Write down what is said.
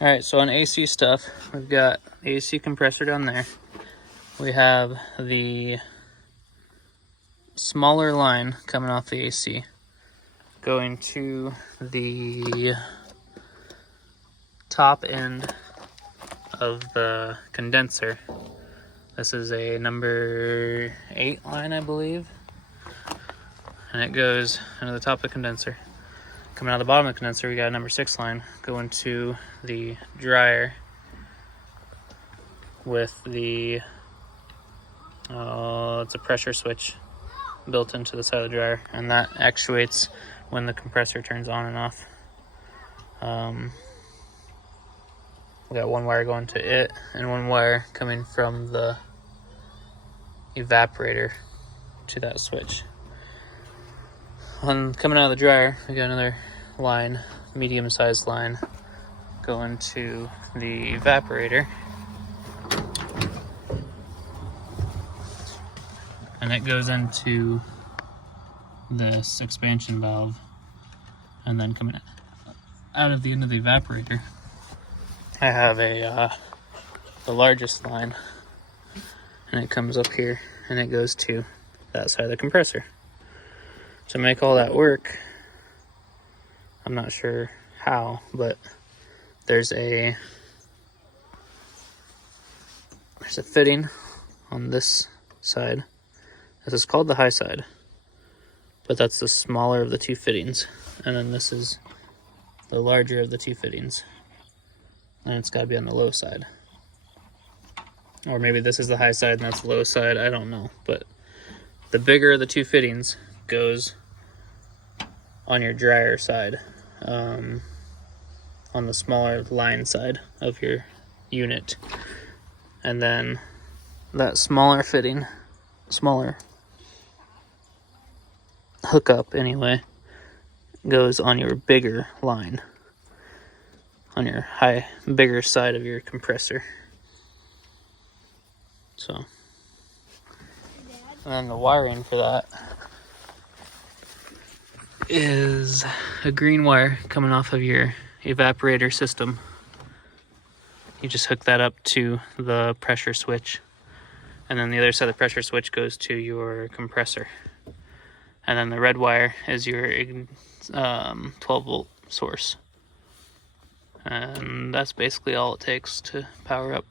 Alright, so on AC stuff, we've got the AC compressor down there. We have the smaller line coming off the AC going to the top end of the condenser. This is a number 8 line, I believe. And it goes into the top of the condenser. Coming out of the bottom of the condenser, we got a number 6 line going to the dryer with the, it's a pressure switch built into the side of the dryer, and that actuates when the compressor turns on and off. We got one wire going to it and one wire coming from the evaporator to that switch. Coming out of the dryer, we got another line, medium-sized line, going to the evaporator, and it goes into this expansion valve, and then coming out of the end of the evaporator, I have the largest line, and it comes up here, and it goes to that side of the compressor. To make all that work, I'm not sure how, but there's a fitting on this side. This is called the high side, but that's the smaller of the two fittings, and then this is the larger of the two fittings, and it's got to be on the low side. Or maybe this is the high side and that's the low side, I don't know, but the bigger of the two fittings goes on your dryer side, on the smaller line side of your unit, and then that smaller fitting, smaller hookup anyway, goes on your bigger line, on your bigger side of your compressor. So, and then the wiring for that is a green wire coming off of your evaporator system. You just hook that up to the pressure switch, and then the other side of the pressure switch goes to your compressor. And then the red wire is your 12-volt source. And that's basically all it takes to power up